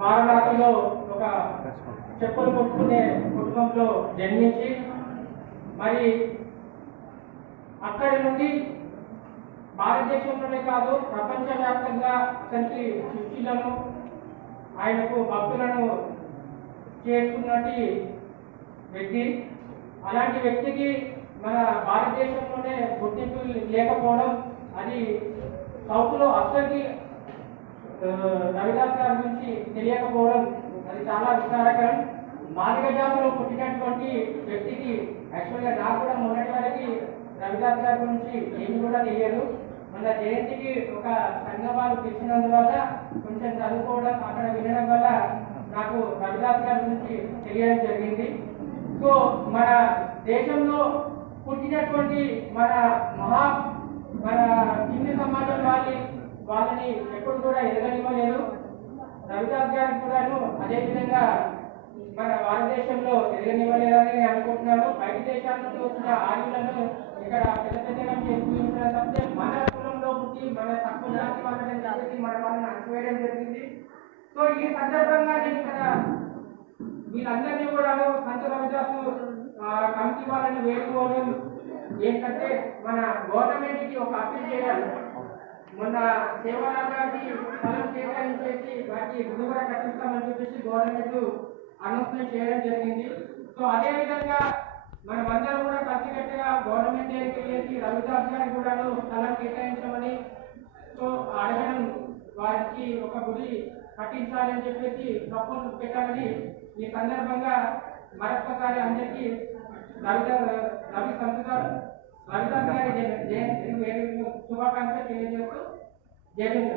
వారణాసిలో ఒక చెప్పులు కొట్టుకునే కుటుంబంలో జన్మించి మరి అక్కడి నుండి భారతదేశంలోనే కాదు ప్రపంచవ్యాప్తంగా అతనికి శిష్యులను ఆయనకు భక్తులను చేసుకున్నటి వ్యక్తి. అలాంటి వ్యక్తికి మన భారతదేశంలోనే గుర్తింపు లేకపోవడం, అది సౌత్లో అస్సలకి రవిదాస్ గారి గురించి తెలియకపోవడం అది చాలా విచారకరం. మాదిగ జాతిలో పుట్టినటువంటి వ్యక్తికి యాక్చువల్గా నాకు కూడా మొన్నటి వరకు రవిదాస్ గారి గురించి ఏమి కూడా తెలియదు. మన జయంతికి ఒక సంఘాలు పిలిచినందువల్ల కొంచెం చదువుకోవడం అక్కడ వినడం వల్ల నాకు రవిదాస్ గారి గురించి తెలియడం జరిగింది. సో మన దేశంలో పుట్టినటువంటి మన హిందూ సమాజం వాళ్ళని ఎప్పుడు కూడా ఎదగనివ్వలేదు. రవిదాస్ గారికి కూడాను అదేవిధంగా మన భారతదేశంలో ఎదగనివ్వలేదని నేను అనుకుంటున్నాను. బయట దేశాల నుంచి వచ్చిన ఆయులను ఇక్కడ పెద్ద పెద్దగా చూపించిన తప్పితే మన కులంలో పుట్టి మన తక్కువ జాతి వాళ్ళని చెప్పేసి మన వాళ్ళని అణచివేయడం జరిగింది. సో ఈ సందర్భంగా నేను ఇక్కడ వీళ్ళందరినీ కూడా సంత రవిదాసు కమిటీ వాళ్ళని వేడుకోవడం ఏంటంటే మన గవర్నమెంట్ కి ఒక అప్పీల్ చేయాలి. మొన్న సేవరాజానికి స్థలం కేటాయించేసి వాటికి ఇల్లు కూడా కట్టిస్తామని చెప్పేసి గవర్నమెంట్ అనౌన్స్మెంట్ చేయడం జరిగింది. సో అదేవిధంగా మనమందరం కూడా కలిసికట్టుగా గవర్నమెంట్ దగ్గరికి వెళ్ళేసి రవిదాస్ గారికి కూడా స్థలం కేటాయించమని సో అడగడం, వారికి ఒక గుడి కట్టించాలని చెప్పేసి ప్రపోజల్ పెట్టాలని ఈ సందర్భంగా మరొకసారి అందరికీ రవిదాస్ గారి జయంతి శుభాకాంక్షలు తెలియజేస్తూ జై హింద్.